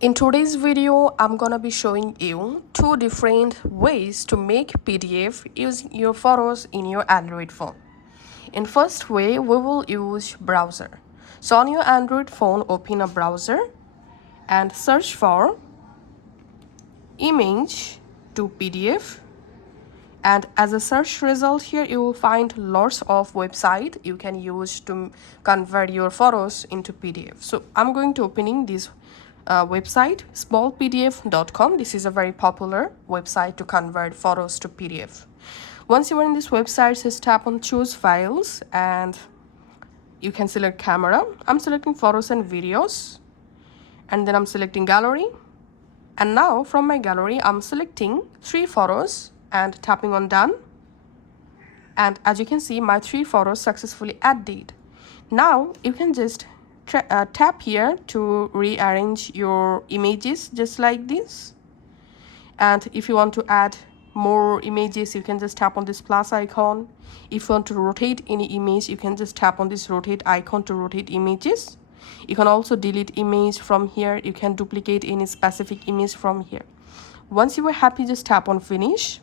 In today's video, I'm gonna be showing you two different ways to make PDF using your photos in your Android phone. In first way, we will use browser. So on your Android phone, open a browser and search for image to PDF. And as a search result here, you will find lots of website you can use to convert your photos into PDF. So I'm going to opening this website smallpdf.com. This is a very popular website to convert photos to PDF. Once you are in this website, just tap on choose files and you can select camera. I'm selecting photos and videos, and then I'm selecting gallery. And now from my gallery, I'm selecting 3 photos and tapping on done. And as you can see, my 3 photos successfully added. Now you can just tap here to rearrange your images just like this. And if you want to add more images, you can just tap on this plus icon. If you want to rotate any image, you can just tap on this rotate icon to rotate images. You can also delete image from here. You can duplicate any specific image from here. Once you are happy, just tap on finish.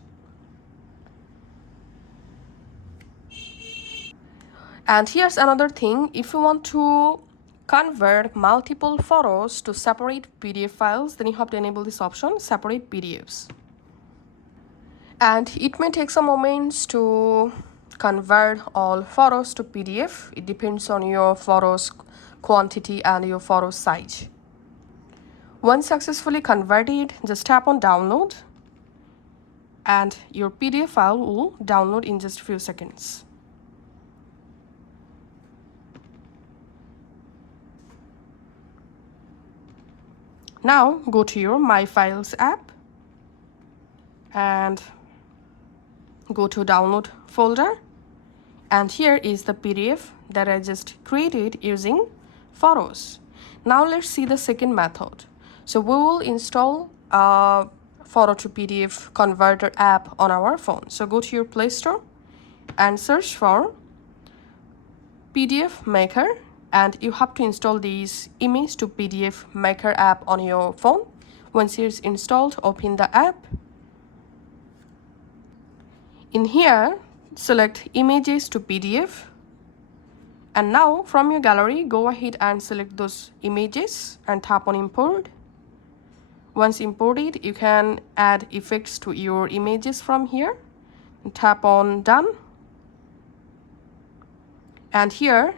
And here's another thing. If you want to convert multiple photos to separate PDF files, then you have to enable this option, separate PDFs. And it may take some moments to convert all photos to PDF. It depends on your photos quantity and your photo size. Once successfully converted, just tap on download and your PDF file will download in just a few seconds. Now go to your My Files app and go to download folder, and here is the PDF that I just created using photos. Now let's see the second method. So we will install a photo to PDF converter app on our phone. So go to your Play Store and search for PDF Maker, and you have to install this image to PDF Maker app on your phone. Once it's installed, open the app. In here, select images to PDF, and now from your gallery, go ahead and select those images and tap on import. Once imported, you can add effects to your images from here and tap on done. And here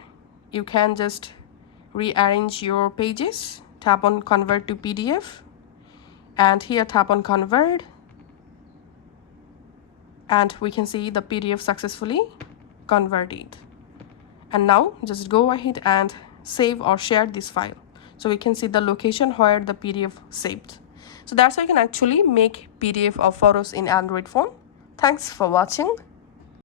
you can just rearrange your pages, tap on convert to PDF, and here tap on convert, and we can see the PDF successfully converted. And now just go ahead and save or share this file, so we can see the location where the PDF saved. So that's how you can actually make PDF of photos in Android phone. Thanks for watching.